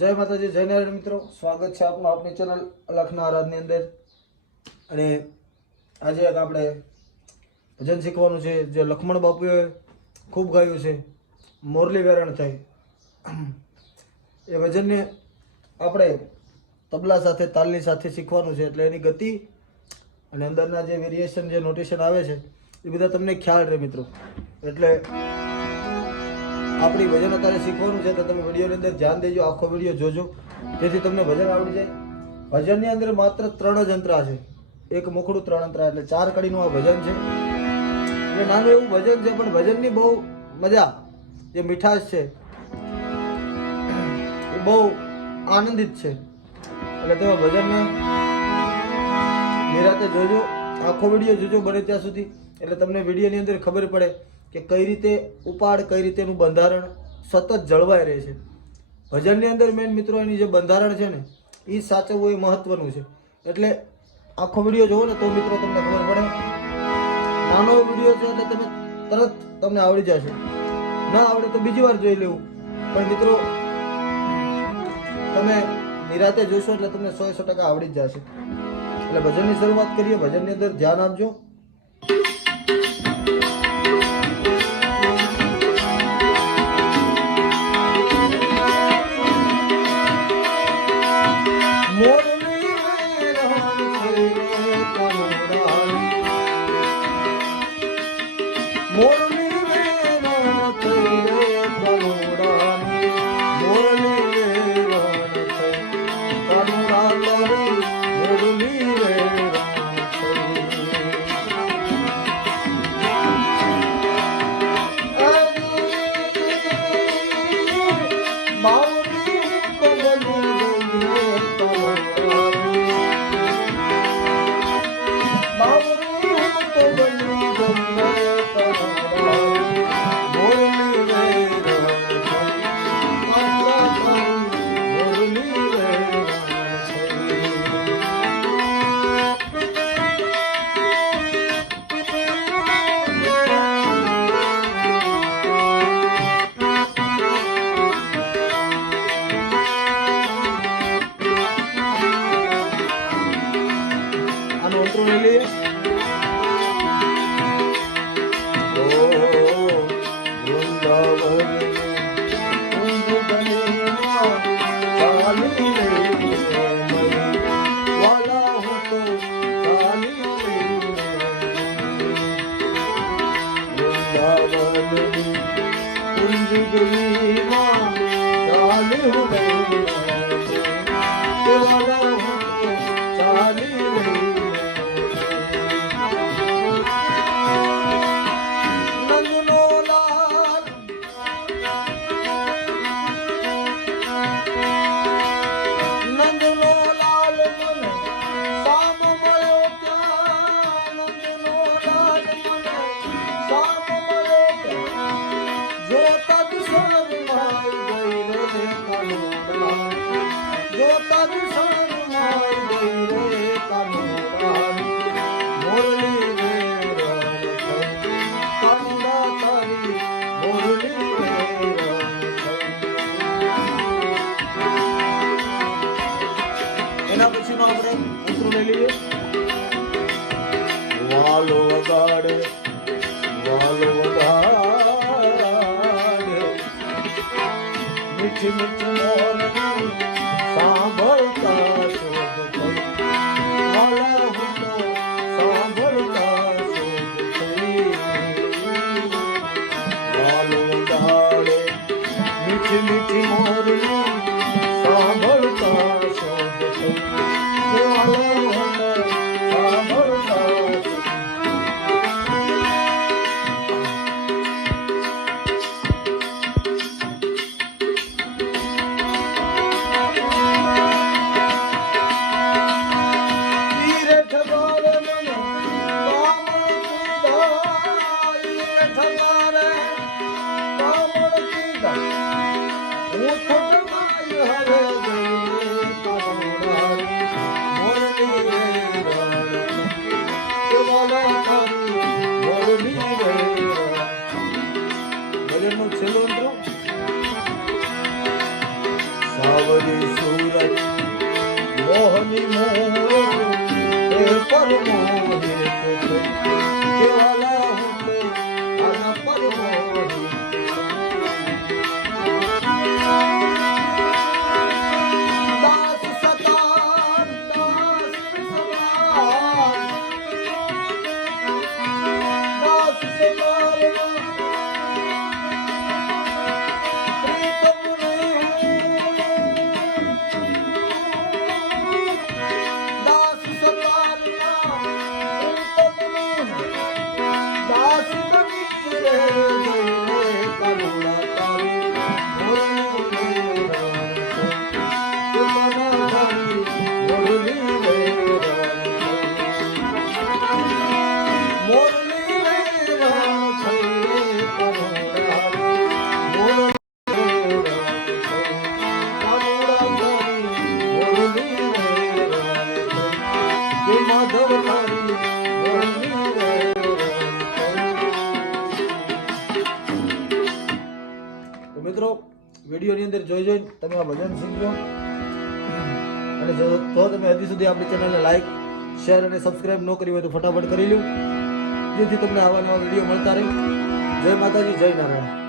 જય માતાજી, જય નારાયણ મિત્રો, સ્વાગત છે આપનું આપણી ચેનલ અલખના આરાધની અંદર. અને આજે એક આપણે ભજન શીખવાનું છે જે લક્ષ્મણ બાપુએ ખૂબ ગાયું છે, મોરલી વેરણ થઈ. એ ભજનને આપણે તબલા સાથે તાલની સાથે શીખવાનું છે, એટલે એની ગતિ અને અંદરના જે વેરિએશન જે નોટેશન આવે છે એ બધા તમને ખ્યાલ રહે મિત્રો. એટલે આપણી ભજન અત્યારે શીખવાનું છે તો તમે વિડીયોની અંદર ધ્યાન દેજો, આખો વિડીયો જોજો જેથી તમને ભજન આવડી જાય. ભજનની અંદર માત્ર 3 જ અંતરા છે, એક મુખડું 3 અંતરા, એટલે 4 કડીનું આ ભજન છે. એટલે નાનું એવું ભજન છે પણ ભજનની બહુ મજા, જે મીઠાશ છે એ બહુ આનંદિત છે. એટલે તમે ભજનને નિરાતે જોજો, આખો વિડીયો જોજો બને ત્યાં સુધી, એટલે તમને વિડીયોની અંદર ખબર પડે કે કઈ રીતે ઉપાડ, કઈ રીતેનું બંધારણ સતત જળવાઈ રહે છે. ભજનની અંદર મેન મિત્રો એની જે બંધારણ છે ને એ સાચવવું એ મહત્વનું છે. એટલે આખો વિડીયો જોવો ને તો મિત્રો તમને ખબર પડે. નાનો વિડીયો છે એટલે તમે તરત તમને આવડી જશે, ના આવડે તો બીજી વાર જોઈ લેવું, પણ મિત્રો તમે નિરાતે જોશો એટલે તમને 100% આવડી જ જશે. એટલે ભજનની શરૂઆત કરીએ. ભજનની અંદર ધ્યાન આપજો. એના પછીનો આપણે ઉતરું લઈ લઈએ. વાલો વગાડે, વાલો વગાડે, મીઠી મીઠી મોરલી સાંભળતા શોભ થઈ, વાલા હું તો સાંભળતા શોભ થઈ. વાલો વગાડે, મીઠી મીઠી મોરલી સાંભળતા શોભ થઈ, વાલા હું તો સાંભળતા. સાવરી સુરત મોહની મોહની એ પરમોહી કેવાલા હુંકે આના પરમોહી દાસ સતાર દાસ સતાર દાસ સતાર મિત્રો વિડીયોની અંદર જોઈને તમે આ ભજન શીખજો અને જો તમે હજી સુધી આપણી ચેનલને લાઈક શેર અને સબસ્ક્રાઇબ ન કરી હોય તો ફટાફટ કરી લો જેથી તમને આવા નવા વિડીયો મળતા રહે. જય માતાજી, જય નારાયણ.